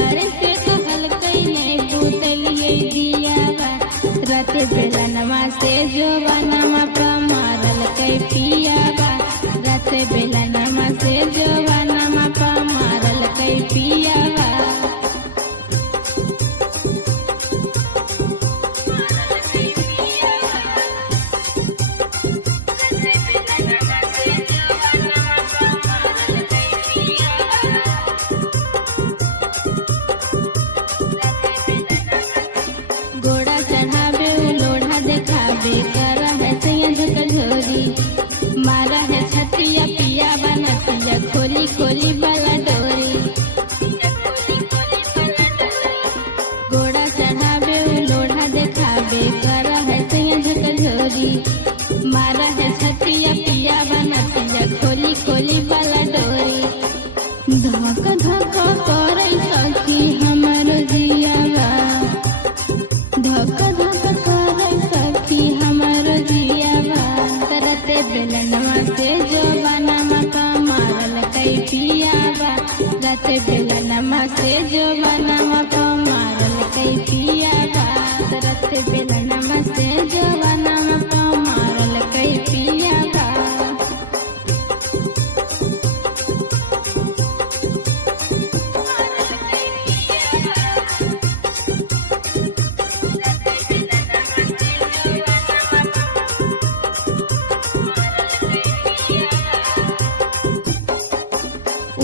प्यार से कहल कई बुतलिए दियावा रात बेलनवा से जोवनमा पा मारल कई पियावा रात बेलनवा से जोवनमा पा मारल कई पियावा। घोड़ा चढ़ावे लोढ़ा देखावे कर है झकझोरी मारा है छतिया पिया बनतिया खोली खोली वाला डोरी। घोड़ा चढ़ावे लोढ़ा देखावे कर है झकझोरी मारा है छतिया पिया बनतिया खोली खोली वाला डोरी। धक धक करे सखी हमर जियावा धक धक करे सखी हमर जियावा करते बेलनवा से जोवनमा पा मारल कई पियावा रात बेलनवा से जोवनमा पा मारल कई पियावा रात बेलनवा से जोवनमा पा मारल कई पियावा।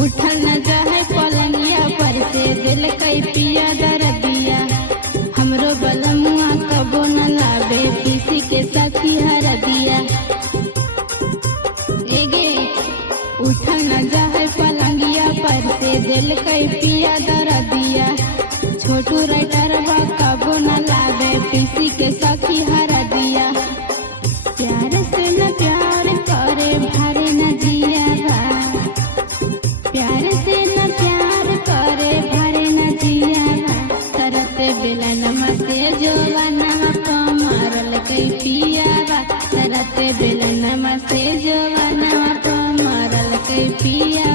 उठल न जाए पलंगिया पर से दिल कई पिया दरदिया हमरो बलमुआ कबो न लावे किसी के सखी हरदिया। एगे उठल न जाए पलंगिया पर से दिल कई पिया दरदिया छोटू राइटरवा कबो न लावे किसी के सखी हरदिया। प्यार से न प्यार करे भारे न जियावा प्यार से न प्यार करे भरे न जियावा करत बेलनवा से जोवनमा पा मारल कई पियावा करत बेलनवा से जोवनमा पा मारल कई पिया।